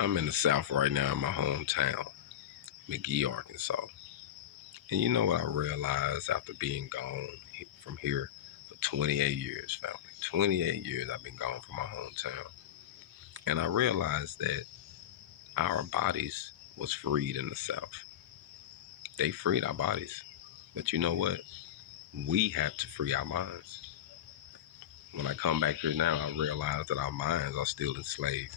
I'm in the South right now in my hometown, McGee, Arkansas. And you know what I realized after being gone from here for 28 years, family? 28 years I've been gone from my hometown. And I realized that our bodies was freed in the South. They freed our bodies. But you know what? We have to free our minds. When I come back here now, I realize that our minds are still enslaved.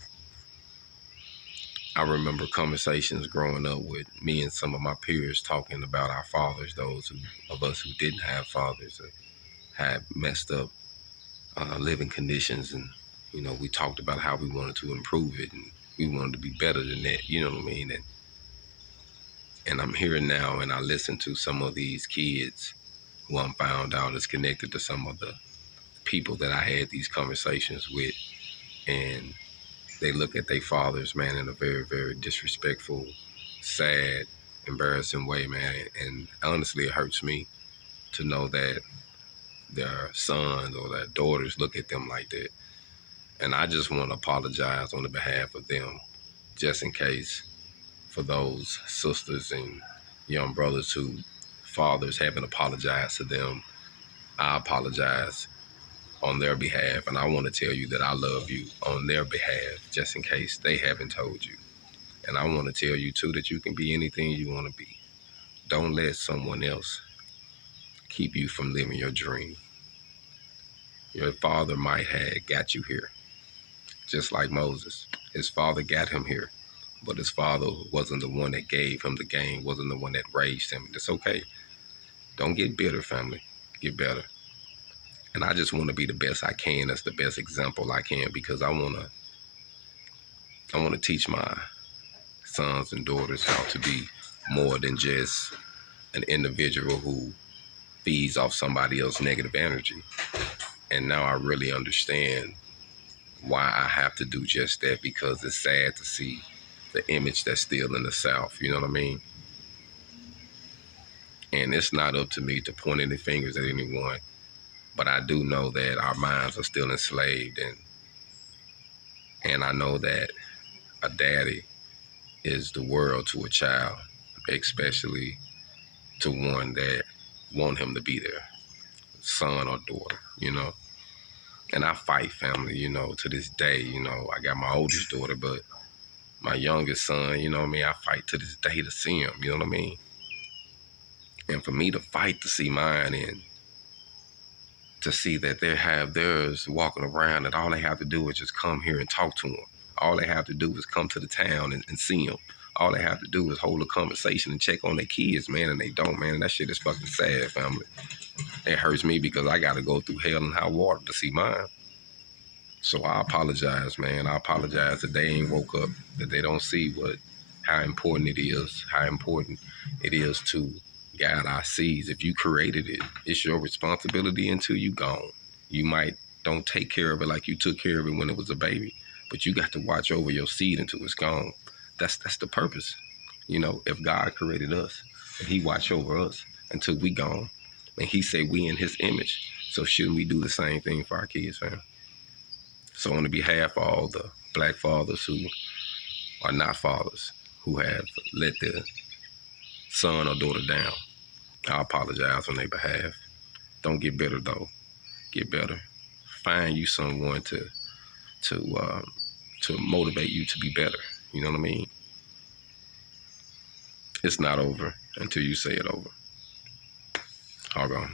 I remember conversations growing up with me and some of my peers talking about our fathers, of us who didn't have fathers, had messed up living conditions, and we talked about how we wanted to improve it, and we wanted to be better than that. You know what I mean? And I'm here now, and I listen to some of these kids who I'm found out is connected to some of the people that I had these conversations with, and they look at their fathers, man, in a very, very disrespectful, sad, embarrassing way, man. And honestly, it hurts me to know that their sons or their daughters look at them like that. And I just want to apologize on the behalf of them, just in case, for those sisters and young brothers who fathers haven't apologized to them. I apologize on their behalf, and I want to tell you that I love you on their behalf, just in case they haven't told you. And I want to tell you too that you can be anything you want to be. Don't let someone else keep you from living your dream. Your father might have got you here, just like Moses. His father got him here, but his father wasn't the one that gave him the game, wasn't the one that raised him. It's okay. Don't get bitter, family. Get better. And I just want to be the best I can. That's the best example I can, because I want to teach my sons and daughters how to be more than just an individual who feeds off somebody else's negative energy. And now I really understand why I have to do just that, because it's sad to see the image that's still in the South. You know what I mean? And it's not up to me to point any fingers at anyone, but I do know that our minds are still enslaved, and I know that a daddy is the world to a child, especially to one that want him to be there, son or daughter. And I fight, family, to this day. I got my oldest daughter, but my youngest son, I fight to this day to see him, you know what I mean? And for me to fight to see mine, and to see that they have theirs walking around, and all they have to do is just come here and talk to them. All they have to do is come to the town and see them. All they have to do is hold a conversation and check on their kids, man, and they don't, man. And that shit is fucking sad, family. It hurts me because I got to go through hell and high water to see mine. So I apologize, man. I apologize that they ain't woke up, that they don't see how important it is to guide our seeds. If you created it, it's your responsibility until you gone. You might don't take care of it like you took care of it when it was a baby, but you got to watch over your seed until it's gone. That's the purpose. If God created us, and he watch over us until we gone, and he say we in his image, so shouldn't we do the same thing for our kids, fam? So on the behalf of all the black fathers who are not fathers, who have let their son or daughter down, I apologize on their behalf. Don't get bitter though. Get better. Find you someone to motivate you to be better. You know what I mean? It's not over until you say it over. Hold on.